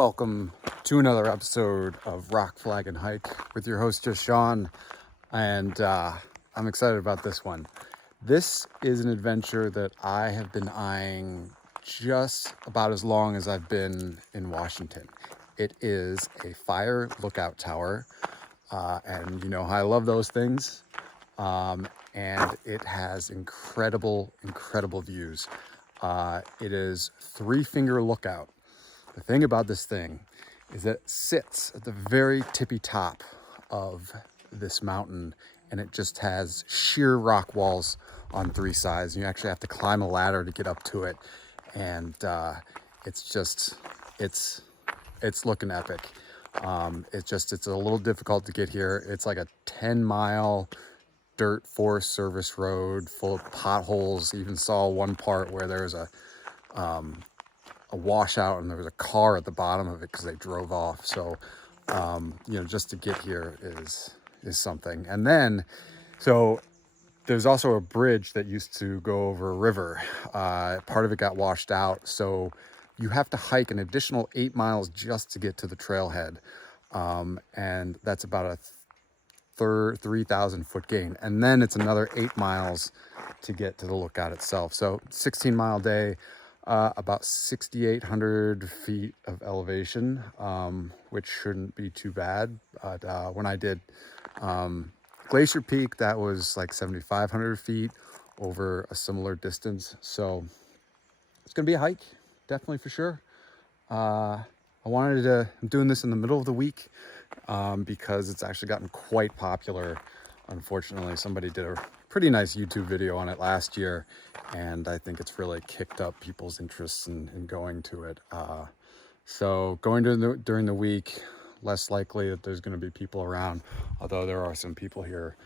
Welcome to another episode of Rock, Flag, and Hike with your host, just Sean, and I'm excited about this one. This is an adventure that I have been eyeing just about as long as I've been in Washington. It is a fire lookout tower, and you know how I love those things, and it has incredible views. It is Three Finger Lookout. The thing about this thing is that it sits at the very tippy top of this mountain, and it just has sheer rock walls on three sides. You actually have to climb a ladder to get up to it, and it's looking epic. It's a little difficult to get here. It's like a 10-mile dirt Forest Service road full of potholes. Even saw one part where there was a washout and there was a car at the bottom of it because they drove off. So just to get here is something. And then so there's also a bridge that used to go over a river. Part of it got washed out, so you have to hike an additional 8 miles just to get to the trailhead, and that's about a 3,000 foot gain, and then it's another 8 miles to get to the lookout itself. So 16-mile day. About 6,800 feet of elevation, which shouldn't be too bad. But when I did Glacier Peak, that was like 7,500 feet over a similar distance. So it's going to be a hike, definitely for sure. I'm doing this in the middle of the week because it's actually gotten quite popular. Unfortunately, somebody did a pretty nice YouTube video on it last year, and I think it's really kicked up people's interests in going to it. So going during the week, less likely that there's going to be people around, although there are some people here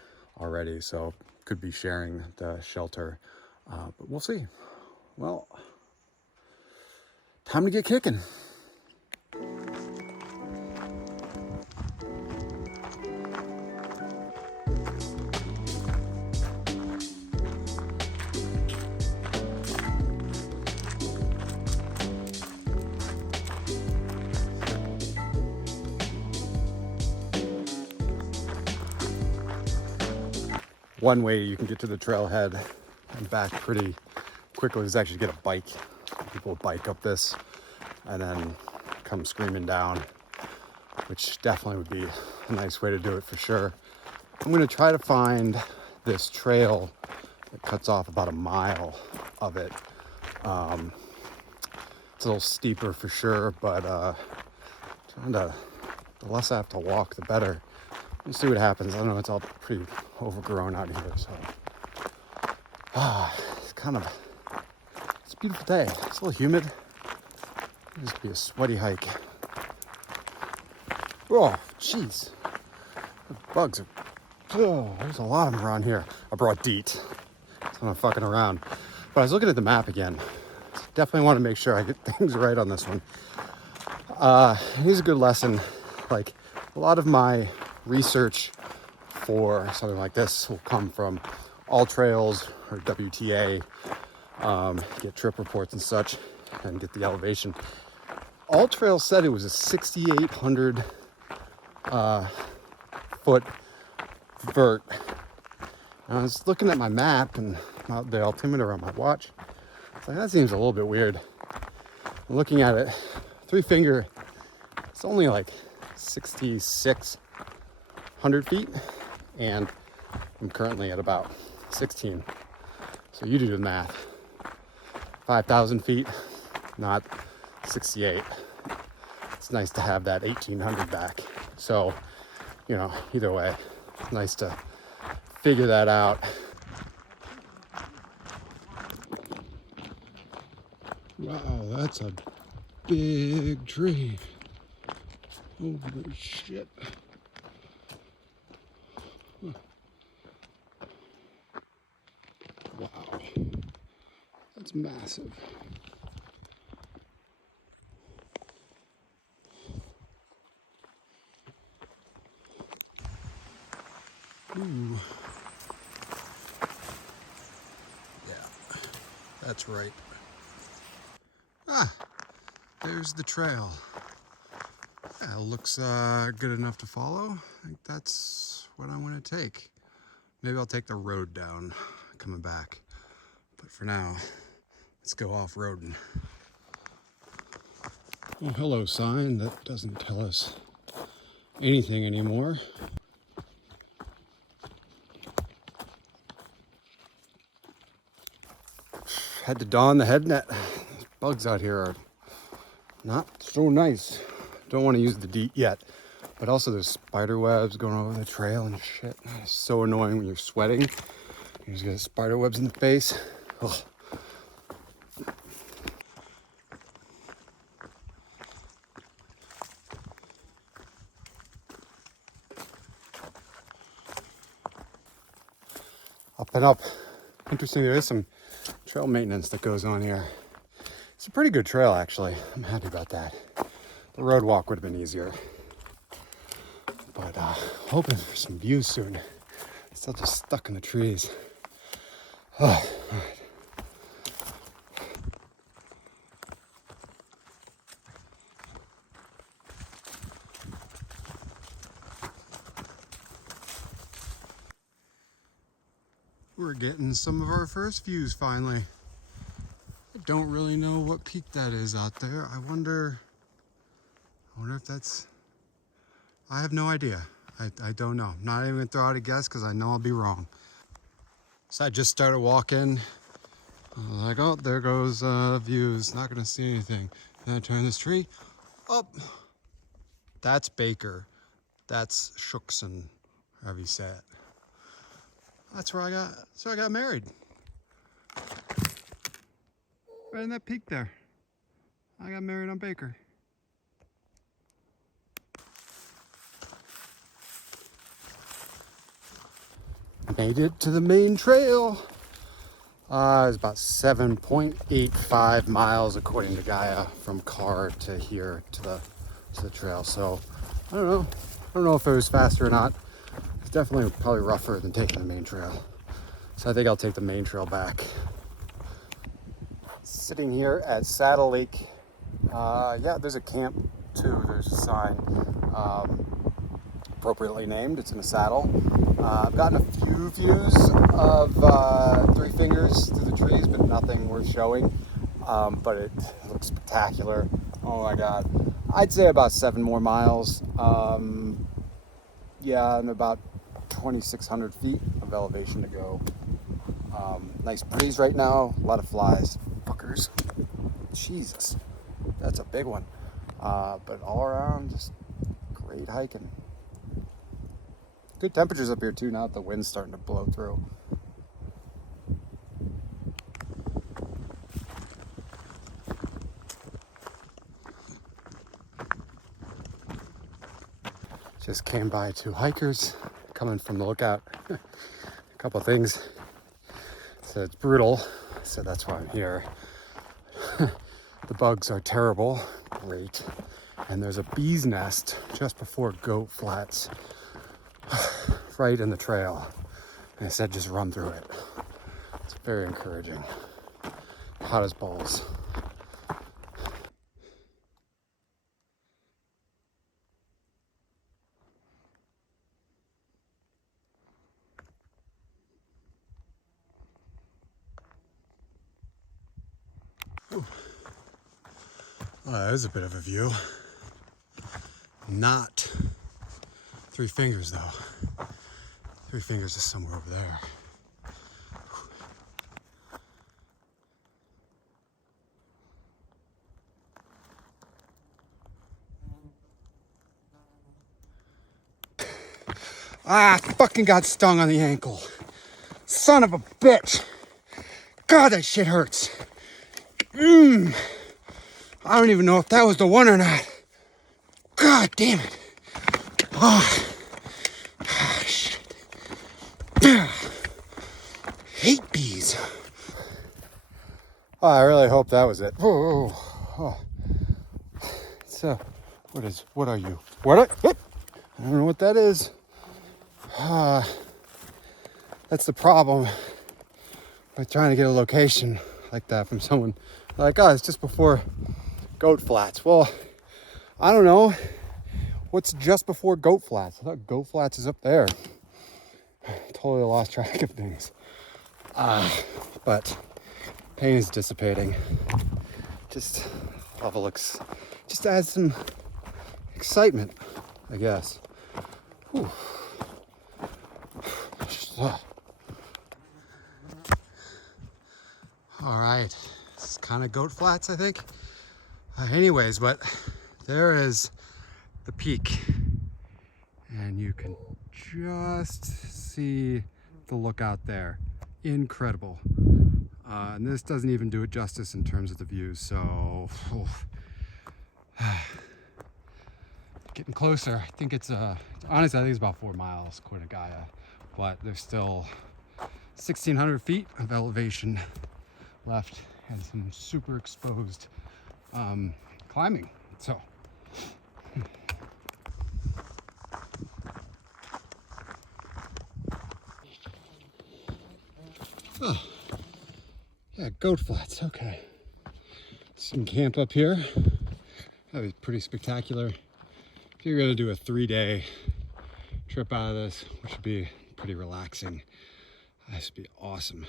already, so could be sharing the shelter, but we'll see. Well, time to get kicking. One way you can get to the trailhead and back pretty quickly is actually get a bike. People bike up this and then come screaming down, which definitely would be a nice way to do it for sure. I'm going to try to find this trail that cuts off about a mile of it. It's a little steeper for sure, but the less I have to walk, the better. We'll see what happens. I don't know, it's all pretty overgrown out here, so it's a beautiful day. It's a little humid. It'll just be a sweaty hike. Oh, jeez. The bugs are, there's a lot of them around here. I brought DEET, so I'm not fucking around. But I was looking at the map again. Definitely want to make sure I get things right on this one. Here's a good lesson. Like, a lot of my research for something like this will come from All Trails or WTA, get trip reports and such, and get the elevation. All Trails said it was a 6,800 foot vert. And I was looking at my map and the altimeter on my watch. It's like, that seems a little bit weird. I'm looking at it, Three Finger, it's only like 6,600 feet, and I'm currently at about 16. So you do the math. 5,000 feet, not 68. It's nice to have that 1,800 back. So, either way, it's nice to figure that out. Wow, that's a big tree. Holy shit. Wow. That's massive. Ooh. Yeah, that's right. There's the trail. Yeah, looks good enough to follow. I think that's what I want to take. Maybe I'll take the road down coming back. But for now, let's go off-roading. A hello sign that doesn't tell us anything anymore. Had to don the head net. These bugs out here are not so nice. Don't want to use the DEET yet. But also there's spider webs going over the trail and shit. It's so annoying when you're sweating. You just get spider webs in the face. Ugh. Up and up. Interesting, there is some trail maintenance that goes on here. It's a pretty good trail, actually. I'm happy about that. The road walk would have been easier. But hoping for some views soon. Still just stuck in the trees. Oh, all right. We're getting some of our first views finally. I don't really know what peak that is out there. I wonder if that's, I have no idea. I don't know. I'm not even gonna throw out a guess because I know I'll be wrong. So I just started walking. I was like, oh, there goes views. Not gonna see anything. Then I turn this tree up. That's Baker. That's Shookson, however you say it. That's where I got married. Right in that peak there. I got married on Baker. Made it to the main trail. It's about 7.85 miles according to Gaia from car to here to the trail. So I don't know if it was faster or not. It's definitely probably rougher than taking the main trail. So I think I'll take the main trail back. Sitting here at Saddle Lake. Yeah, there's a camp too. There's a sign. Appropriately named. It's in a saddle. I've gotten a few views of Three Fingers through the trees, but nothing worth showing. But it looks spectacular. Oh my God. I'd say about 7 more miles. Yeah, and about 2,600 feet of elevation to go. Nice breeze right now. A lot of flies. Fuckers. Jesus. That's a big one. But all around, just great hiking. Good temperatures up here too, now that the wind's starting to blow through. Just came by 2 hikers coming from the lookout. A couple of things. So it's brutal, so that's why I'm here. The bugs are terrible. Great. And there's a bee's nest just before Goat Flats. Right in the trail. And I said just run through it. It's very encouraging. Hot as balls. Ooh. Well, that is a bit of a view. Not Three Fingers though. Three Fingers is somewhere over there. Ah, fucking got stung on the ankle. Son of a bitch. God, that shit hurts. I don't even know if that was the one or not. God damn it. Oh, shit. Hate bees. Oh, I really hope that was it. Oh. So, what are you? I don't know what that is. That's the problem with trying to get a location like that from someone. Like, oh, it's just before Goat Flats. Well, I don't know. what's just before Goat Flats? I thought Goat Flats is up there. Totally lost track of things. But pain is dissipating. Just lava looks, just adds some excitement, I guess. Whew. All right, this is kind of Goat Flats, I think. Anyways, but there is the peak, and you can just see the lookout there. Incredible. And this doesn't even do it justice in terms of the views, so getting closer. I think it's honestly I think it's about 4 miles, Cooooome, but there's still 1,600 feet of elevation left and some super exposed climbing. So oh, yeah, Goat Flats. Okay, some camp up here. That'd be pretty spectacular. If you're gonna do a 3-day trip out of this, which would be pretty relaxing, this would be awesome.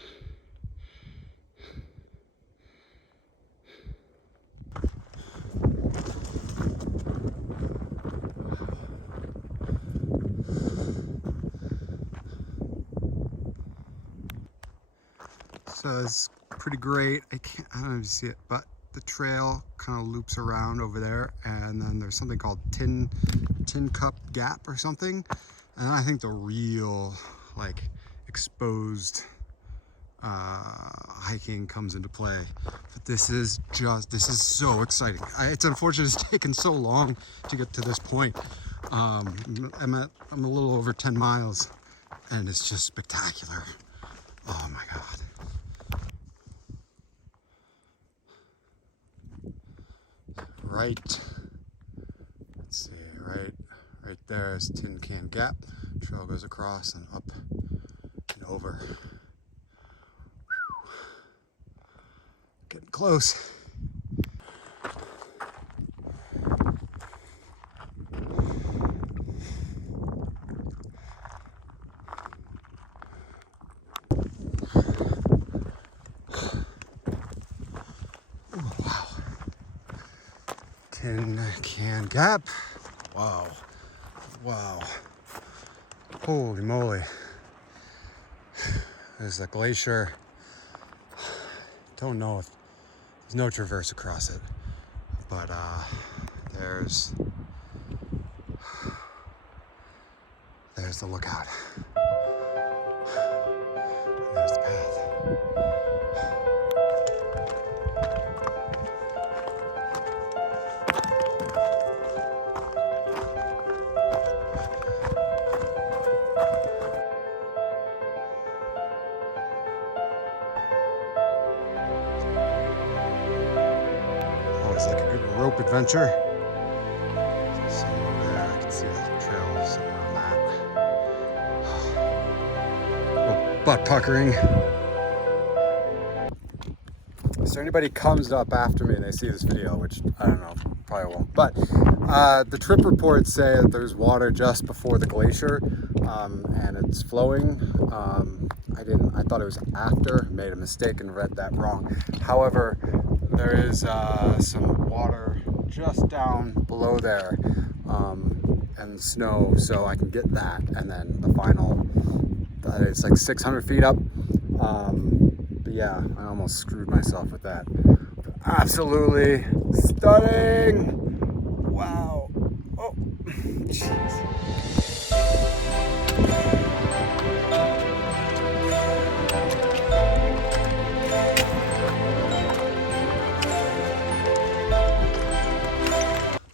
So it's pretty great. I don't know if you see it, but the trail kind of loops around over there, and then there's something called Tin Cup Gap or something, and I think the real like exposed hiking comes into play. But this is so exciting. It's unfortunate it's taken so long to get to this point. I'm a little over 10 miles, and it's just spectacular. Oh my God. Right, let's see, right there is Tin Can Gap. Trail goes across and up and over. Whew. Getting close. Tin Can Gap. Wow. Wow. Holy moly. There's the glacier. Don't know if there's no traverse across it, but there's the lookout. And there's the path. Always like a good rope adventure. Somewhere over there, I can see a trail somewhere on that. Butt puckering. So anybody comes up after me and they see this video, which I don't know, probably won't, but the trip reports say that there's water just before the glacier, and it's flowing. I thought it was after, made a mistake and read that wrong. However, there is some water just down below there, and snow, so I can get that, and then the final, it's like 600 feet up. But yeah, I almost screwed myself with that. But absolutely stunning! Wow! Oh, jeez.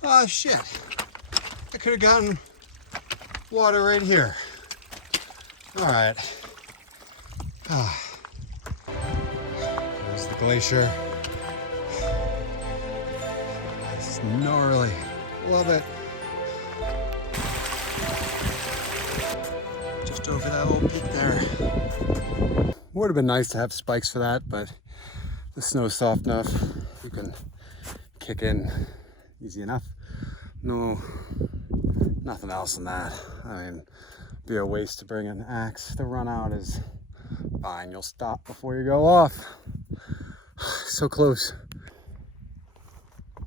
Oh shit! I could have gotten water right here. All right. There's the glacier. It's gnarly. Love it. Just over that little peak there. Would have been nice to have spikes for that, but the snow's soft enough. You can kick in easy enough. No Nothing else than that. I mean, be a waste to bring an axe. The run out is fine. You'll stop before you go off. So close.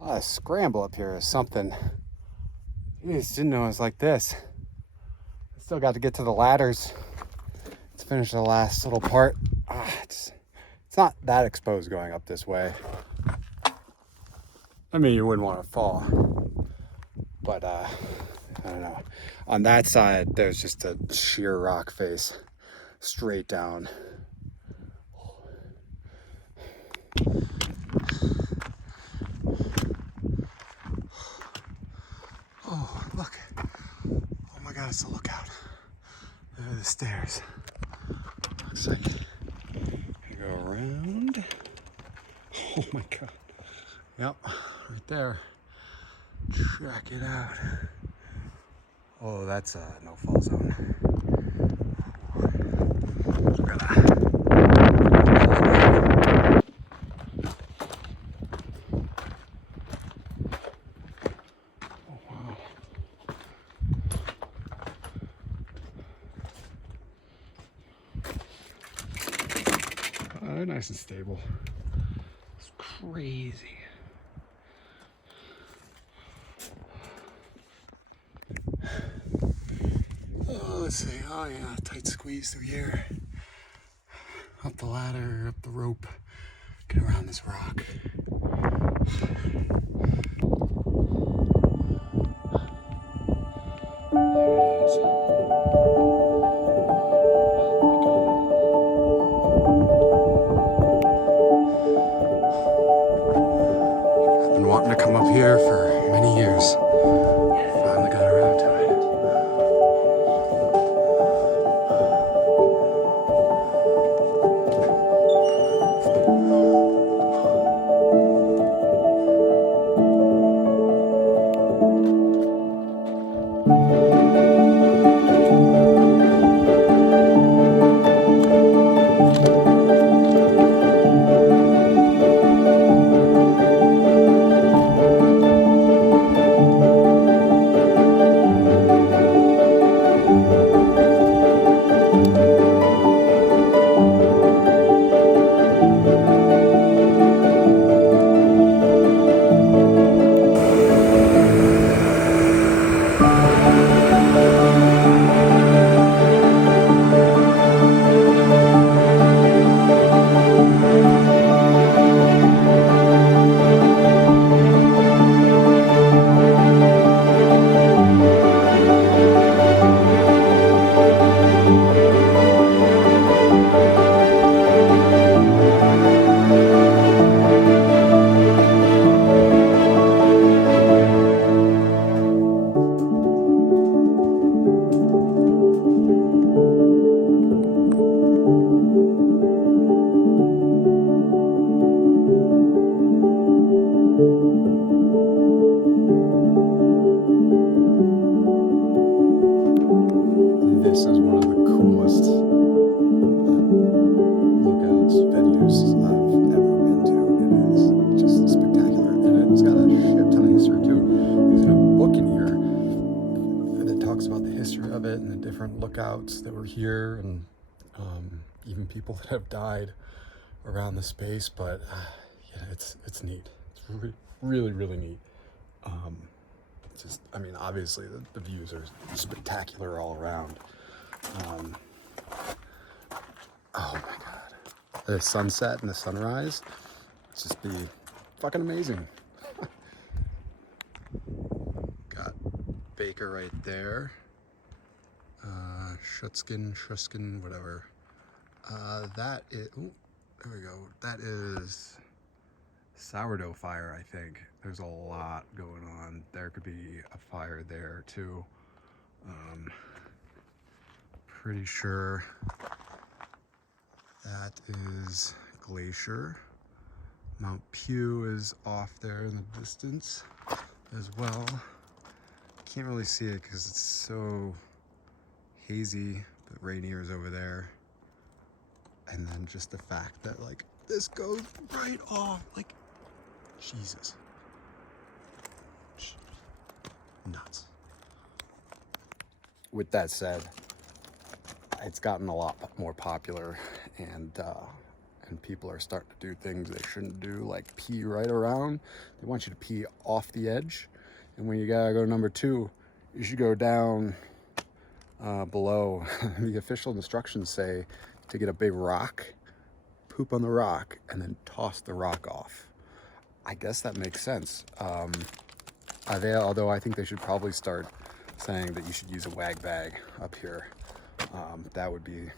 Oh, a scramble up here is something. I just didn't know it was like this. I still got to get to the ladders to finish the last little part. It's not that exposed going up this way. I mean, you wouldn't want to fall, but I don't know. On that side, there's just a sheer rock face straight down. Oh, look. Oh my God, it's a lookout. There are the stairs. Looks like you go around. Oh my God. Yep, right there. Check it out. Oh, that's a no-fall zone. Oh, wow. They're nice and stable. It's crazy. Oh, let's see. Oh yeah, tight squeeze through here. Up the ladder, up the rope. Get around this rock. There it is. I've been wanting to come up here for many years. Finally got around to it. This is one of the coolest lookouts venues I've ever been to. It is just spectacular, and it's got a shit ton of history too. There's a book in here that talks about the history of it and the different lookouts that were here, and even people that have died around the space. But yeah, it's neat. It's really, really neat. Just, I mean, obviously the views are spectacular all around. Oh my God, the sunset and the sunrise, it's just be fucking amazing. Got Baker right there. Shuskin, whatever. That is, ooh, there we go. That is sourdough fire, I think. There's a lot going on. There could be a fire there too. Pretty sure that is Glacier. Mount Pew is off there in the distance as well. Can't really see it because it's so hazy, but Rainier is over there. And then just the fact that like this goes right off, like Jesus. Nuts. with that said, it's gotten a lot more popular, and people are starting to do things they shouldn't do, like pee right around. They want you to pee off the edge, and when you gotta go number 2, you should go down below. The official instructions say to get a big rock, poop on the rock, and then toss the rock off. I guess that makes sense. Although I think they should probably start saying that you should use a wag bag up here. That would be the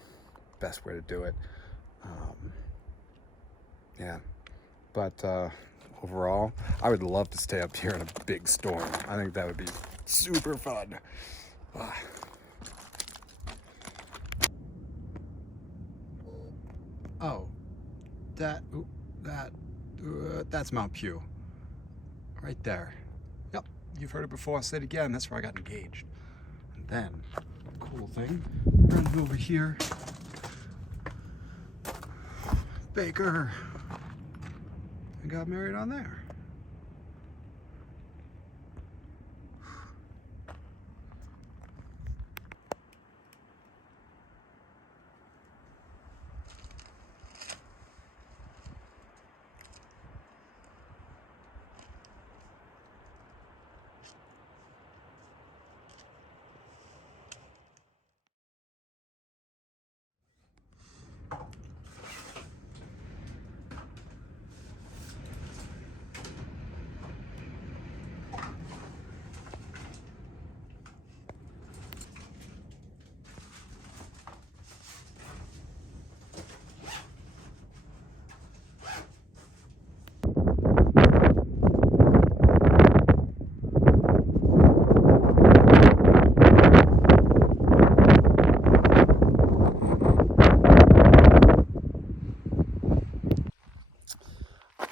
best way to do it. Yeah, but overall, I would love to stay up here in a big storm. I think that would be super fun. Oh, that's Mount Pew, right there. Yep, you've heard it before. I'll say it again. That's where I got engaged. And then, cool thing, running over here. Baker. I got married on there.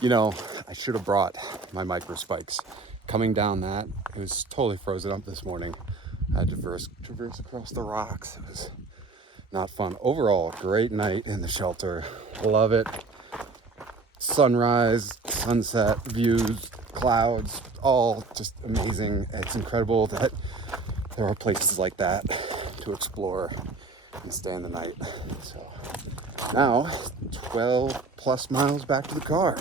You know, I should have brought my micro spikes. Coming down that, it was totally frozen up this morning. I had to traverse across the rocks. It was not fun. Overall, great night in the shelter. Love it. Sunrise, sunset, views, clouds, all just amazing. It's incredible that there are places like that to explore and stay in the night. So now, 12 plus miles back to the car.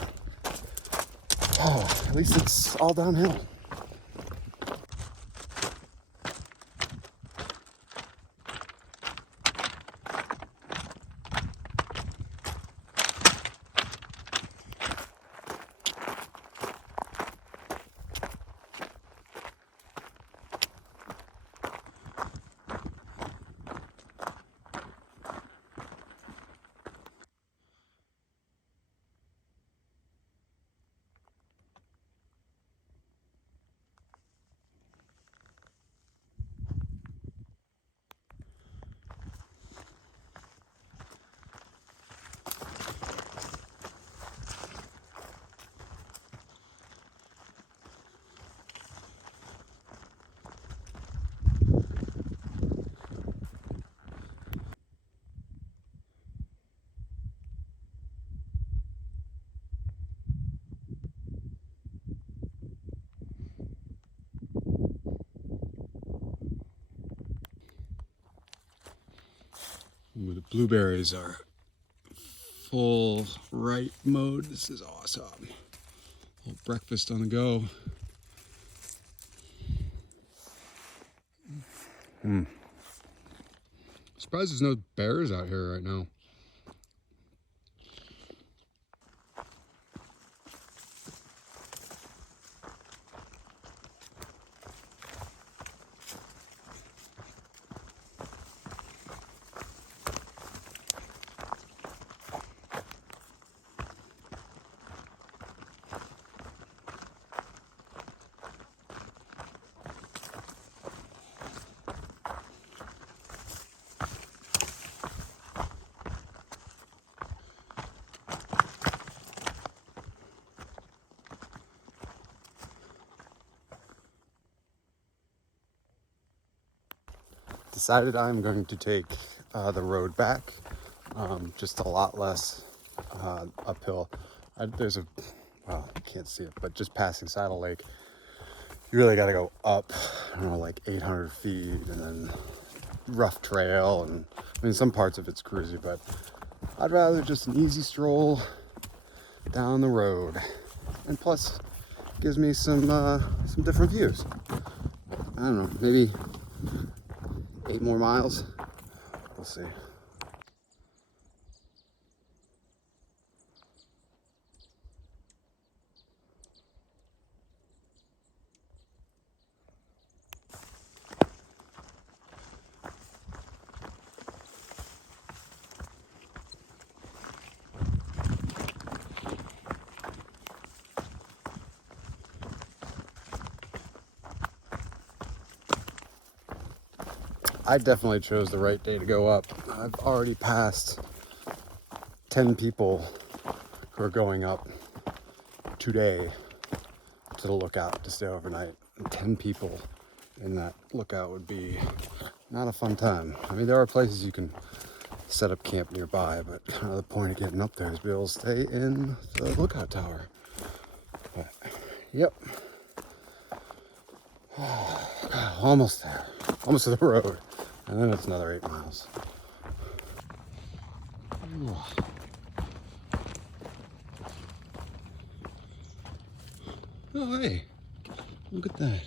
Oh, at least it's all downhill. Ooh, the blueberries are full ripe mode. This is awesome. Little breakfast on the go. Surprised there's no bears out here right now. Decided I'm going to take the road back, just a lot less uphill. There's a, well, you can't see it, but just passing Saddle Lake, you really got to go up, I don't know, like 800 feet and then rough trail, and I mean some parts of it's cruisy, but I'd rather just an easy stroll down the road, and plus gives me some different views. I don't know, maybe 8 more miles. We'll see. I definitely chose the right day to go up. I've already passed 10 people who are going up today to the lookout to stay overnight. And 10 people in that lookout would be not a fun time. I mean, there are places you can set up camp nearby, but the point of getting up there is to be able to stay in the lookout tower. But, yep. Almost there. Almost to the road. And then it's another 8 miles. Oh, hey. Look at that.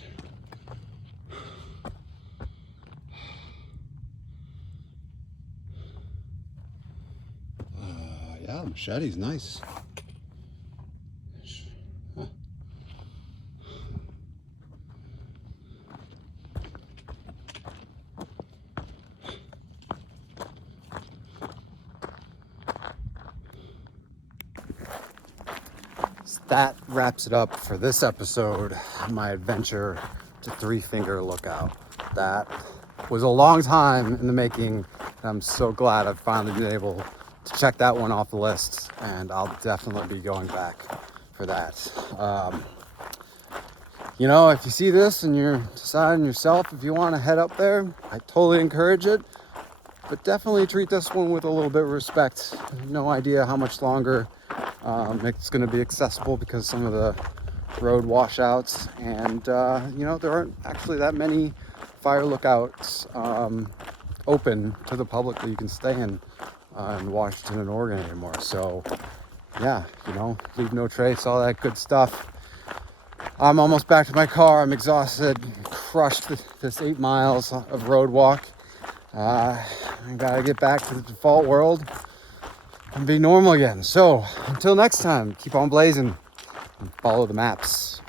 Yeah, the machete's nice. Huh. That wraps it up for this episode, my adventure to Three Finger Lookout. That was a long time in the making. I'm so glad I've finally been able to check that one off the list, and I'll definitely be going back for that. You know, if you see this and you're deciding yourself if you want to head up there, I totally encourage it, but definitely treat this one with a little bit of respect. No idea how much longer it's going to be accessible because some of the road washouts, and you know, there aren't actually that many fire lookouts open to the public that you can stay in Washington and Oregon anymore. So yeah, you know, leave no trace, all that good stuff. I'm almost back to my car. I'm exhausted, crushed this 8 miles of road walk. I gotta get back to the default world and be normal again. So until next time, keep on blazing and follow the maps.